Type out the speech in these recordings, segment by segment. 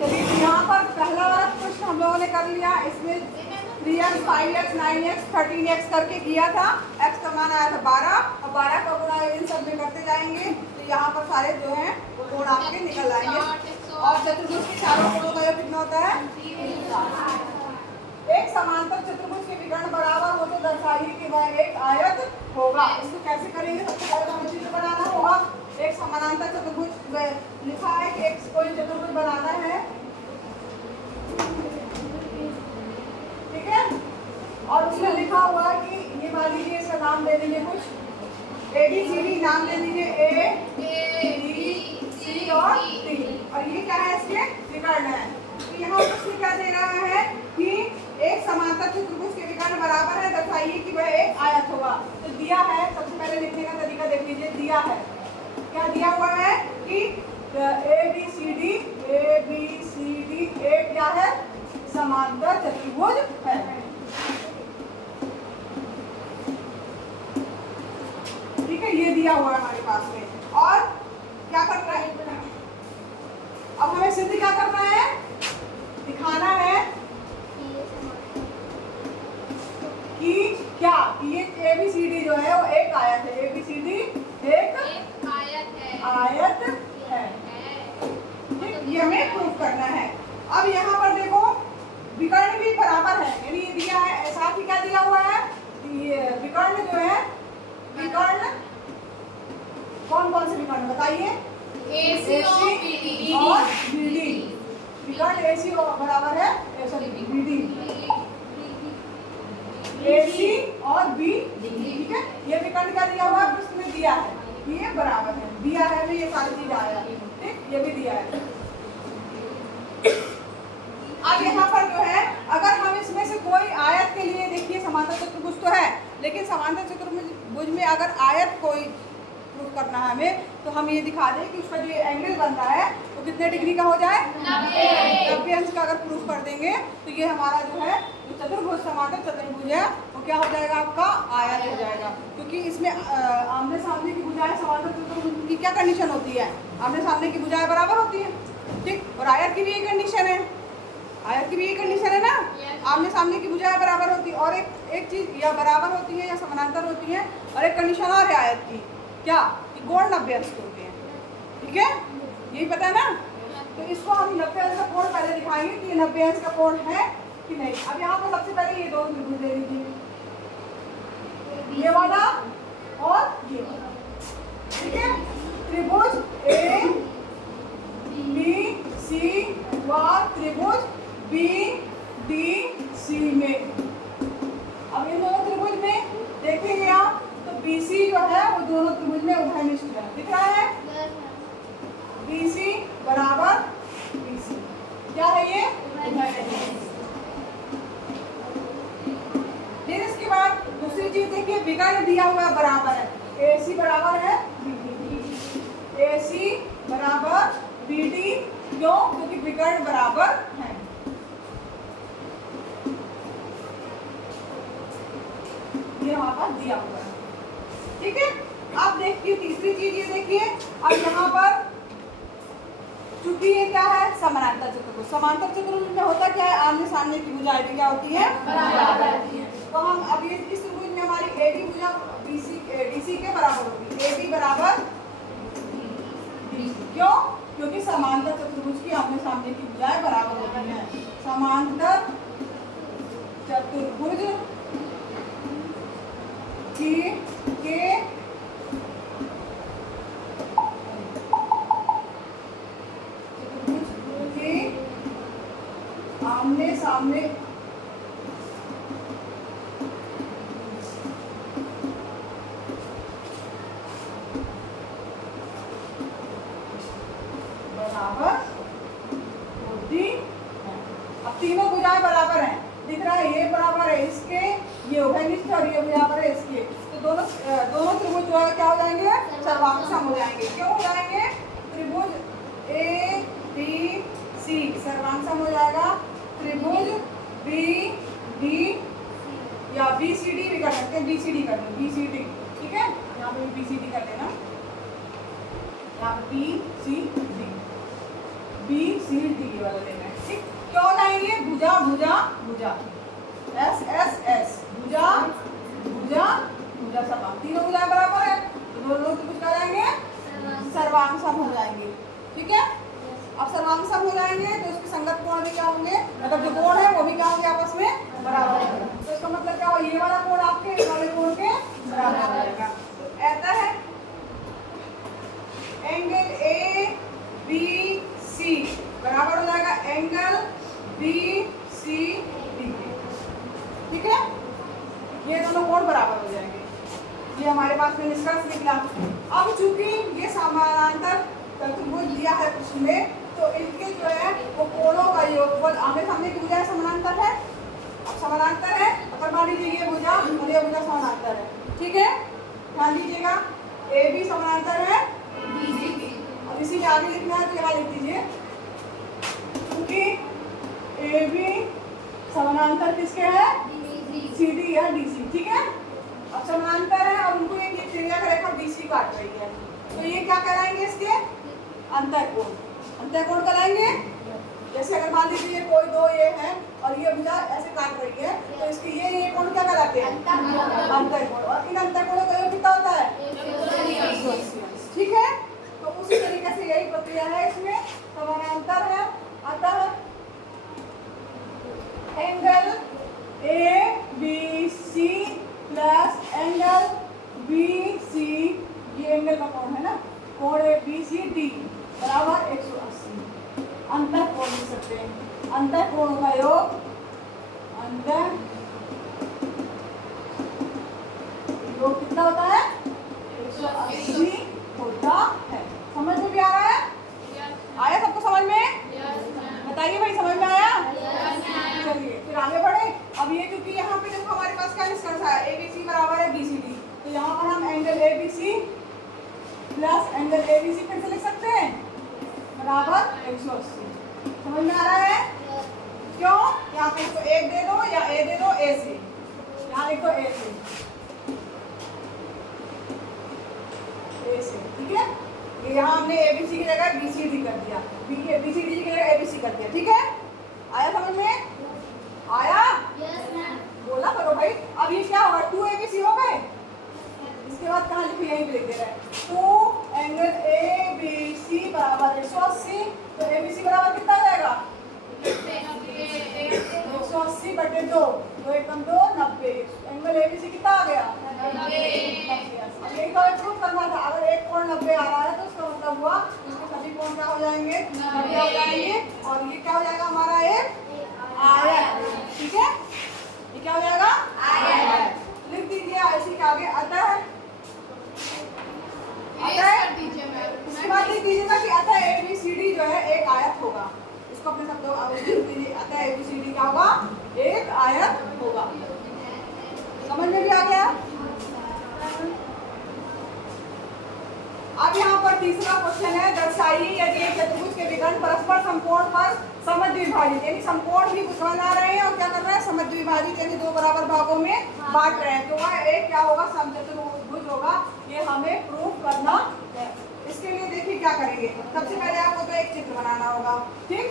चलिए यहाँ पर पहला वाला प्रश्न हम लोगों ने कर लिया। इसमें 3x 5x 9x 13x करके किया था। x का मान आया था 12 और 12 का गुणा इन सब में करते जाएंगे तो यहाँ पर सारे जो हैं वो कोण आपके निकल आएंगे। और चतुर्भुज के चारों कोणों का योग कितना होता है? एक समांतर चतुर्भुज के विकर्ण बराबर हो तो दर्शाइए कि वह एक आयत होगा। इसको कैसे करेंगे? सबसे पहले हमें चित्र बनाना होगा। एक समानांतर चतुर्भुज लिखा है कि एक कोई चतुर्भुज बनाना है, ठीक है। और उसमें लिखा हुआ है कि ये मान लीजिए इसका नाम दे दीजिए कुछ ABCD नाम दे दीजिए A B C और D। और ये क्या है? इसके विकर्ण है। तो यहाँ पर क्या दे रहा है कि एक समांतर चतुर्भुज के विकर्ण बराबर है, दर्शाइए कि वह एक आयत होगा। तो दिया है, सबसे पहले लिखने का तरीका देख लीजिए। दिया है, क्या दिया हुआ है कि ABCD एक क्या है? समांतर चतुर्भुज है। ठीक है, ये दिया हुआ है हमारे पास में। और क्या करना है? अब हमें सिद्ध क्या करना है? दिखाना है कि क्या ये ABCD जो है वो एक आयत है। ABCD एक आयत है। ठीक, ये हमें प्रूफ करना है। अब यहाँ पर देखो विकर्ण भी बराबर है, यानी ये दिया है। साथ ही क्या दिया हुआ है? ये विकर्ण जो है, विकर्ण कौन कौन से विकर्ण बताइए? AC और BD। विकर्ण AC बराबर है BD, AC और BD। ठीक है, ये विकर्ण क्या दिया हुआ है? प्रश्न में दिया है, ये बराबर है। दिया है भी, ये सारी चीज आया। ठीक, ये भी दिया है। अब यहाँ पर जो है अगर हम इसमें से कोई आयत के लिए, देखिए समांतर चतुर्भुज तो है, लेकिन समांतर चतुर्भुज में अगर आयत कोई प्रूफ करना है हमें, तो हम ये दिखा दें कि उसका जो एंगल बनता है वो कितने डिग्री का हो जाए? 90 अंश का अगर प्रूफ कर देंगे तो ये हमारा जो है चतुर्भुज, समांतर चतुर्भुज है, वो क्या हो जाएगा? आपका आयत हो जाएगा। क्योंकि इसमें आमने सामने की भुजाएं, समांतर चतुर्भुज की क्या कंडीशन होती है? आमने सामने की भुजाएं बराबर होती है। ठीक, और आयत की भी यही कंडीशन है। आयत की भी यही कंडीशन है ना, आमने सामने की भुजाएं बराबर होती है। और एक चीज या बराबर होती है या समानांतर होती है। और एक कंडीशन और है आयत की, क्या? कि कोण 90 अंश के होते हैं। ठीक है, यही पता है ना। तो इसको हम 90 अंश का कोण पहले दिखाएंगे कि 90 अंश का कोण है कि नहीं। अब यहाँ पर सबसे पहले ये दो त्रिभुज ले लीजिए, ये वाला और ये वाला। ठीक है, त्रिभुज ABC व त्रिभुज BDC में। अब इन दोनों त्रिभुज में देखेंगे आप तो BC जो है वो दोनों त्रिभुज में उभयनिष्ठ है। दिख रहा है? BC बराबर BC क्या है? ये उभयनिष्ठ। फिर इसके बाद दूसरी चीज देखिए, विकर्ण दिया हुआ बराबर है। AC बराबर है BD, AC बराबर BD। क्यों? क्योंकि विकर्ण बराबर है। ये हमारे पास दिया हुआ है। ठीक है, अब देखिए तीसरी चीज, ये देखिए अब यहाँ पर चूंकि ये क्या है? समानांतर चतुर्भुज। समांतर चतुर्भुज में होता क्या है? आमने सामने की भुजाएं क्या होती है? बराबर होती है। तो हम अब इस त्रिभुज में हमारी AD भुजा DC के बराबर होगी। AD बराबर DC। क्यों? क्योंकि समांतर चतुर्भुज की आमने सामने की भुजाएं बराबर होती हैं। समांतर चतुर्भुज के आमने सामने बराबर होती है। अब तीनों भुजाएं बराबर हैं, दिख रहा है? ये बराबर है इसके, ये उभयनिष्ठ और ये बराबर है इसके। तो दोनों त्रिभुज जो है क्या हो जाएंगे? सर्वांगसम हो जाएंगे। क्यों हो जाएंगे? त्रिभुज ABC सर्वांगसम हो जाएगा। त्रिभुज BD या BCD भी कर सकते हैं, BCD कर लो, BCD। ठीक है, यहाँ पे BCD कर लेना, यहाँ पे BCD। बी सी डी ये वाला लेना है। ठीक, क्या हो जाएंगे? भुजा भुजा भुजा, एस एस एस, भुजा भुजा भुजा समा, तीनों भुजाएं बराबर है तो दोनों त्रिभुज क्या जाएंगे? सर्वांग सम हो जाएंगे। ठीक है, अब सर्वांग सम हो जाएंगे तो इसके संगत कोण भी क्या होंगे, मतलब जो कोण है वो भी क्या होंगे आपस में बराबर होंगे। तो इसका मतलब क्या हो, ये वाला कोण आपके इस वाले कोण के बराबर हो जाएगा। तो ऐसा है एंगल ए बी सी बराबर हो जाएगा एंगल बी सी डी के। ठीक है, ये दोनों कोण बराबर हो जाएंगे। ये हमारे पास में निष्कर्ष निकला। अब चूंकि ये समानांतर चतुर्भुज दिया है प्रश्न में, तो इनके जो है वो कोणों का योगफल आमने सामने की भुजा समानांतर है। अब समानांतर है, अगर मान लीजिए ये भुजा और ये भुजा समानांतर है। ठीक है, ध्यान दीजिएगा, ए बी समानांतर है बी सी डी। अब इसी में आगे लिखना है तो यहाँ लिख दीजिए, क्योंकि ए बी समानांतर किसके है? सी डी या डी सी। ठीक है, अब समानांतर है और उनको एक त्रिज्या का रेखा बी सी काट रही है, तो ये क्या कराएंगे? इसके अंतःकोण, अंतःकोण कराएंगे। जैसे अगर मान लीजिए कोई दो ये है और ये भुजा ऐसे काट रही है, तो इसके ये कोण क्या कराते हैं? अंतःकोण। और इन अंतःकोणों का योग कितना होता है? 180। ठीक है, तो उसी तरीके से यही प्रक्रिया है, इसमें समानांतर है, अतः angle A B C plus angle B C, ये एंगल का कोण है ना, कोण ए बी सी डी बराबर 180। अंतःकोण लिख सकते हैं, अंतःकोण का योग, अंतः योग कितना होता है? 180 होता है। समझ में भी आ रहा है? आया सबको समझ में? बताइए भाई, समझ में आया? चलिए फिर आगे बढ़े। अब ये क्योंकि यहाँ पे देखो हमारे पास क्या निष्कर्ष है, ए बी सी बराबर है बी सी डी, तो यहाँ पर हम angle A B C plus angle A B C फिर से लिख सकते हैं बराबर 180। समझ में आ रहा है? क्यों? यहाँ पे इसको एक दे दो या ए दे दो, ए से यहाँ लिखो ए से, ए से। ठीक है, ये यहाँ हमने ए बी सी की जगह बी सी डी कर दिया, बी सी डी की जगह ए बी सी कर दिया। ठीक है, आया समझ में? आया? बोला करो भाई। अब ये क्या होगा? 2 ए बी सी हो गए, इसके बाद कहाँ लिखो? यहीं पे लिख दे रहे हैं 2 एंगल ए बी सी बराबर 180। तो ए बी सी बराबर कितना आ जाएगा? 180 बटे 2, 2 एकम 2 90। एंगल ए बी सी कितना आ गया? 90। अब यही तो प्रूफ करना था, अगर एक कोण 90 आ रहा है तो उसका मतलब हुआ इसके सभी कोण क्या हो जाएंगे? 90 हो जाएंगे। और ये क्या हो जाएगा हमारा? एक आयत। ठीक है, ये क्या हो जाएगा? आयत। लिख दीजिए ऐसे के आगे, अतः उसके बाद लिख दीजिएगा कि अतः ए बी सी डी जो है एक आयत होगा। इसको अपने शब्दों लिख दीजिए, अतः ए बी सी डी क्या होगा? एक आयत होगा। समझ में भी आ गया? अब यहाँ पर तीसरा क्वेश्चन है, दर्शाइए यदि एक चतुर्भुज के विकर्ण परस्पर समकोण पर समद्विभाजित, यानी समकोण भी बना रहे हैं और क्या कर रहे हैं? समद्विभाजित, यानी दो बराबर भागों में बांट रहे हैं, तो वह एक क्या होगा? समचतुर्भुज होगा। ये हमें प्रूफ करना है। इसके लिए देखिए क्या करेंगे। सबसे पहले आपको तो एक चित्र बनाना होगा। ठीक,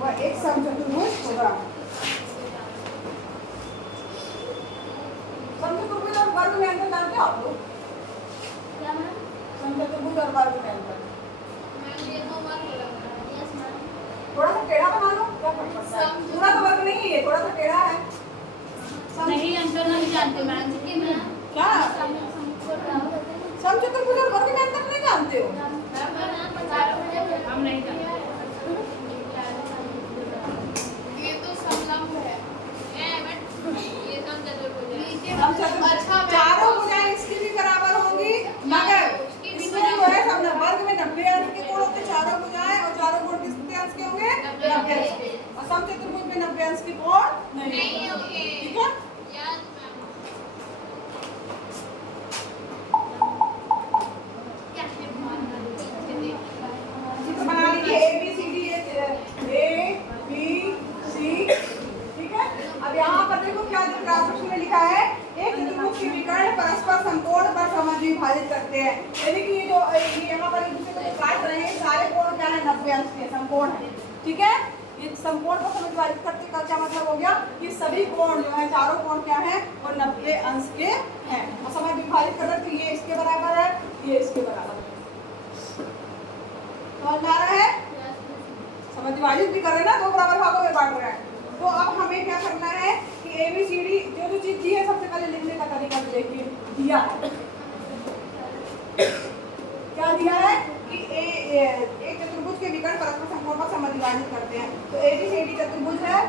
वह एक समचतुर्भुज होगा। समचतुर्भुज और वर्ग में अंतर जानते हो आप लोग? समचतुर्भुज और वर्ग में अंतर थोड़ा सा टेढ़ा बना लो, क्या फर्क पड़ता है? पूरा तो वर्ग नहीं है, थोड़ा सा टेढ़ा है। नहीं, अंतर नहीं जानते मैम। क्या समचतुर्भुज और वर्ग में अंतर नहीं जानते हो? हम नहीं जानते। करते हैं। यानी कि ये जो ये यहाँ पर एक दूसरे को काट रहे हैं, सारे कोण क्या है 90 अंश के समकोण है। ठीक है, ये समकोण को समविभाजित करते का क्या मतलब हो गया कि सभी कोण जो है, चारों कोण क्या है वो 90 अंश के हैं। और समविभाजित कर रहे तो ये इसके बराबर है, ये इसके बराबर है। समझ में आ रहा है? समविभाजित भी कर रहे हैं ना, दो बराबर भागों में बांट रहे हैं। तो अब हमें क्या करना है कि ABCD जो जो चीज दी है सबसे पहले लिखने का तरीका भी देखिए। दिया है, क्या दिया है कि एक चतुर्भुज के विकर्ण परस्पर समकोण पर समविभाजित करते हैं। तो ABCD चतुर्भुज है,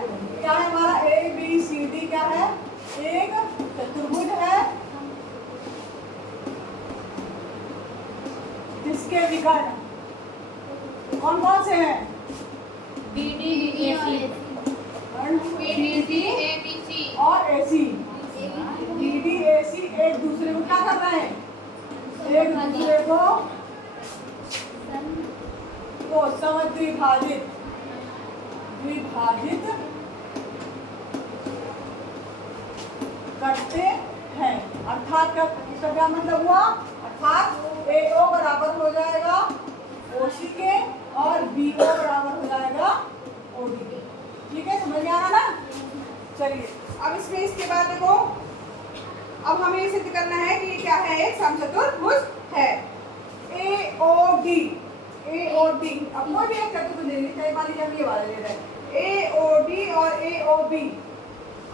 क्या है हमारा ABCD क्या है, एक चतुर्भुज है जिसके विकर्ण कौन कौन से हैं, BD BC और AC। BD AC एक दूसरे को क्या कर रहे हैं, एक दूसरे को समद्विभाजित करते हैं। अर्थात क्या, इसका क्या मतलब हुआ, अर्थात AO बराबर हो जाएगा OC के और BO बराबर हो जाएगा OD के। ठीक है, समझ में आ रहा ना? चलिए अब इसमें इसके बाद देखो, अब हमें ये सिद्ध करना है कि ये क्या है, एक समचतुर्भुज है। AOD अब कोई भी एक चतुर्भुज ले लीजिए, चाहे मान लीजिए हम ये वाला ले रहे हैं, AOD और AOB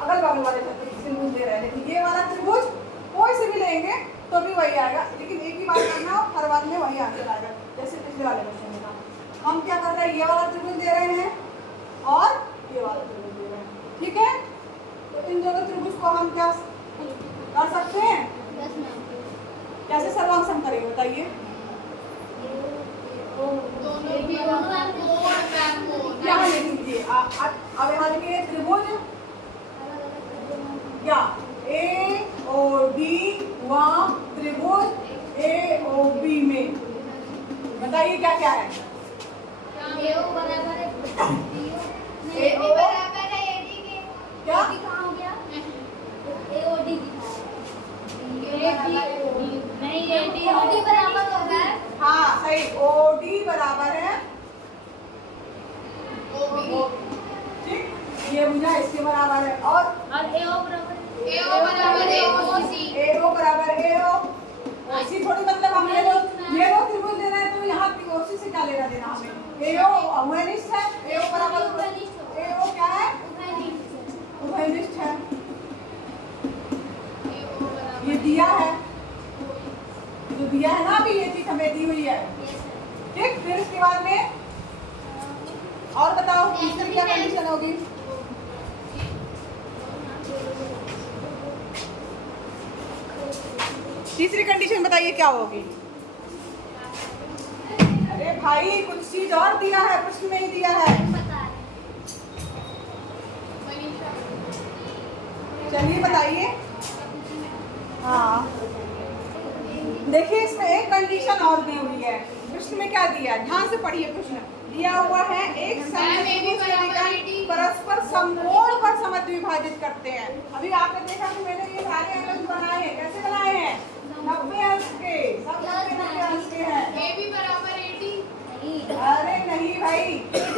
अगल बगल वाले त्रिभुज ले रहे हैं, लेकिन ये वाला त्रिभुज कोई से भी लेंगे तो भी वही आएगा, लेकिन एक ही बात करना, हर बार में वही आंसर आएगा। जैसे पिछले वाले क्वेश्चन में था, हम क्या कर रहे हैं, ये वाला त्रिभुज ले रहे हैं और ये वाला त्रिभुज ले रहे हैं। ठीक है, तो इन दोनों त्रिभुज को हम क्या कर सकते हैं, कैसे सर्वांग करेंगे बताइए। यहाँ लिख लीजिए, अब यहाँ लिखिए त्रिभुज क्या AOD व त्रिभुज AOB में बताइए क्या क्या है। AO बराबर है AO बराबर है AD के, क्या कहाँ हो गया, AOD नहीं, AD बराबर होगा। हाँ सही, OD बराबर है ठीक, ये बुझा इसके बराबर है। और AO बराबर है AO बराबर AO ऐसी थोड़ी, मतलब हम ये दो त्रिभुज ले रहे हैं तो यहाँ की OC से क्या लेना देना हमें। AO उभयनिष्ठ है, AO बराबर AO क्या है, उभयनिष्ठ है। ये दिया है, जो दिया है ना अभी, ये चीज हमें दी हुई है। ठीक, फिर इसके बाद में और बताओ तीसरी क्या कंडीशन होगी। तीसरी कंडीशन बताइए क्या होगी। अरे भाई कुछ चीज और दिया है, प्रश्न में ही दिया है। चलिए बताइए। हाँ देखिए, इसमें एक कंडीशन और दी हुई है। प्रश्न में क्या दिया है, ध्यान से पढ़िए। प्रश्न दिया हुआ है, एक समचतुर्भुज के विकर्ण परस्पर समकोण पर समद्विभाजित करते हैं। अभी आपने देखा कि मैंने ये सारे एंगल बनाए हैं, कैसे बनाए हैं, 90 अंश के, सब 90 अंश के हैं। AB बराबर AD। अरे नहीं भाई,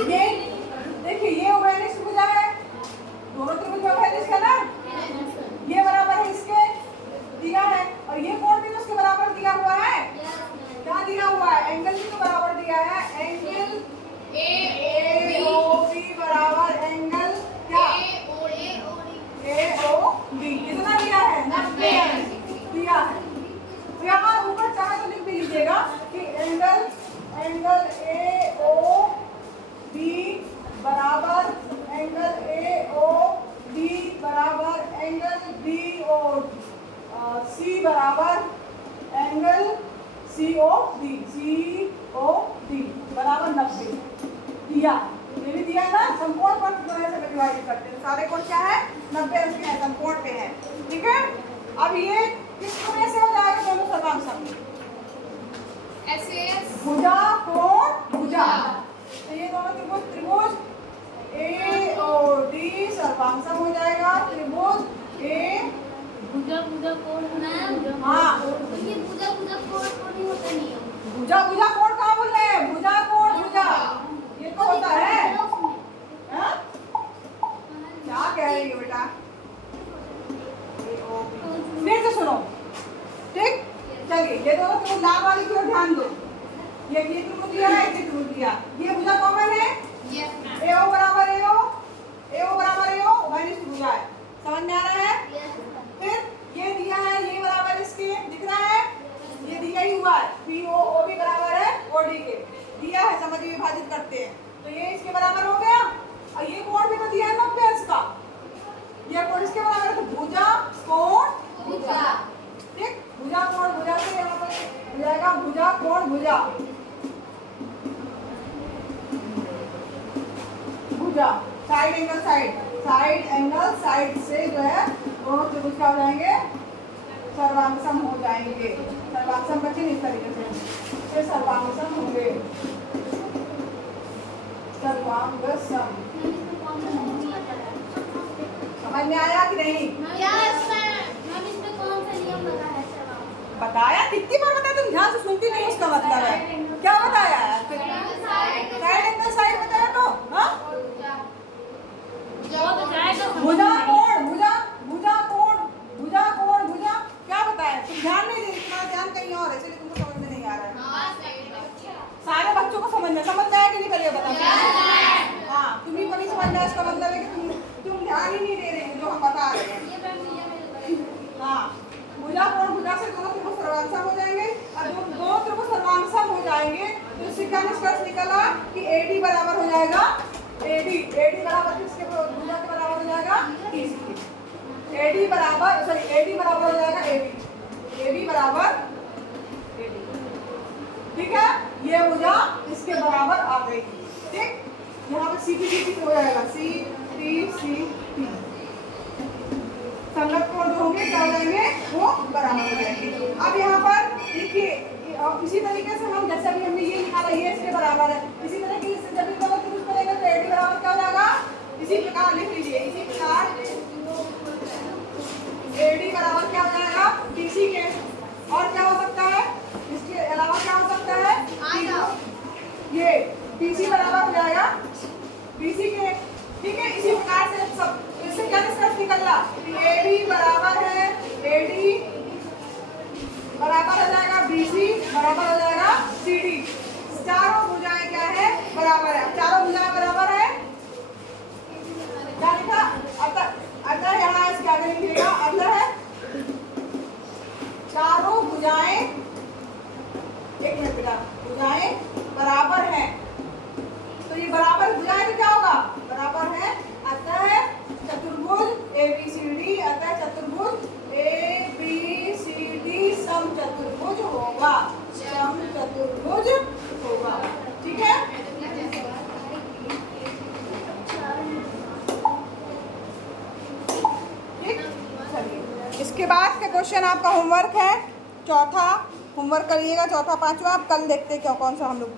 ये देखिए ये उभयनिष्ठ भुजा है, दोनों त्रिभुज में उभयनिष्ठ है ना, ये बराबर है इसके, दिया है। और ये कोण भी तो उसके बराबर दिया हुआ है, क्या दिया हुआ है, एंगल भी तो बराबर दिया है, एंगल AOB बराबर एंगल क्या AOB, कितना दिया है, 90 दिया है। तो यहाँ ऊपर चाहे तो लिख भी लीजिएगा कि एंगल AOB बराबर एंगल AOB बराबर एंगल BOC बराबर एंगल COD बराबर 90 दिया। ये भी दिया है ना, समकोण पर जो है सब डिवाइड करते हैं, सारे कोण क्या है 90 अंश के हैं, समकोण पे है। ठीक है, अब ये किस तरह से हो जाएगा, दोनों सर्वांग सम, भुजा कोण भुजा, तो ये दोनों त्रिभुज AOD सर्वांग सम हो जाएगा। त्रिभुज A भुजा कोण, हाँ ये भुजा कोण चलिए ये दोनों त्रिभुज लाल वाले की ओर ध्यान दो। ये त्रिभुज दिया है, ये त्रिभुज दिया, ये भुजा कॉमन है। AO बराबर AO, AO बराबर AO, उभयनिष्ठ भुजा है। समझ में आ रहा है? फिर ये दिया है, ये बराबर इसके, दिख रहा है? ये दिया ही हुआ है, PO भी बराबर है OD के, दिया है, समझ विभाजित करते हैं तो ये इसके बराबर हो गया। और ये कोण भी तो दिया है 90 अंश का, ये कोण इसके बराबर है, तो भुजा कोण भुजा, ठीक, भुजा कोण भुजा से यहाँ पर हो जाएगा भुजा कोण भुजा, भुजा साइड एंगल साइड से जो है दोनों त्रिभुज क्या हो जाएंगे, सर्वांगसम हो जाएंगे। सर्वांगसम का चिन्ह इस तरीके से, फिर सर्वांगसम होंगे, सर्वांगसम। समझ में आया कि नहीं? बताया, कितनी बार बताया, तुम ध्यान से सुनती नहीं, उसका मतलब है क्या बताया है? साइड एंगल साइड बताया तो, हाँ? भुजा कोण भुजा, भुजा कोण भुजा कोण भुजा, क्या बताया? तुम ध्यान नहीं दे रही, तुम्हारा ध्यान कहीं और है, इसलिए तुमको समझ में नहीं आ रहा है। सारे बच्चों को समझ में आया कि नहीं? पहले बता। हाँ, तुम्ही को नहीं समझ में आया, इसका मतलब है कि तुम ध्यान ही नहीं दे रहे हो जो हम बता रहे हैं। हाँ, भुजा कोण भुजा से दोनों त्रिभुज सर्वांगसम हो जाएंगे, और दोनों त्रिभुज सर्वांगसम हो जाएंगे तो इससे क्या निष्कर्ष निकला कि AD बराबर हो जाएगा, AD बराबर किसके, भुजा के बराबर हो जाएगा TC के। AD बराबर हो जाएगा AB बराबर AD, ठीक है? ये भुजा इसके बराबर आ गई, ठीक, यहाँ पे CPCT हो जाएगा, CPCT, संगत कोण जो होंगे क्या हो जाएंगे, वो बराबर हो जाएंगे। अब यहाँ पर देखिए, इसी तरीके से हम जैसे अभी हमने ये निकाला, ये इसके बराबर है, इसी तरीके से जब दोनों त्रिभुज करेंगे तो AD बराबर क्या हो जाएगा, इसी प्रकार लिख लीजिए, इसी प्रकार AD बराबर क्या हो जाएगा TC के। और क्या हो सकता है, इसके अलावा क्या हो सकता है, ये TC बराबर हो जाएगा BC के, ठीक है? इसी प्रकार से सब, इससे क्या निष्कर्ष निकला कि AD बराबर है, AD बराबर हो जाएगा BC बराबर हो जाएगा CD। चारों भुजाएं क्या है, बराबर है। चारों भुजाएं बराबर है, क्या लिखा? अतः यहाँ इसके आगे लिखिएगा, अतः चारों भुजाएं, एक मिनट बेटा, भुजाएं बराबर हैं, तो ये बराबर भुजाएं तो क्या होगा, बराबर है, अतः चतुर्भुज ABCD, अतः चतुर्भुज ABCD समचतुर्भुज होगा, समचतुर्भुज होगा, ठीक है? ठीक, चलिए इसके बाद का क्वेश्चन आपका होमवर्क है, चौथा होमवर्क करिएगा, चौथा पांचवा। अब कल देखते हैं क्या कौन सा हम लोग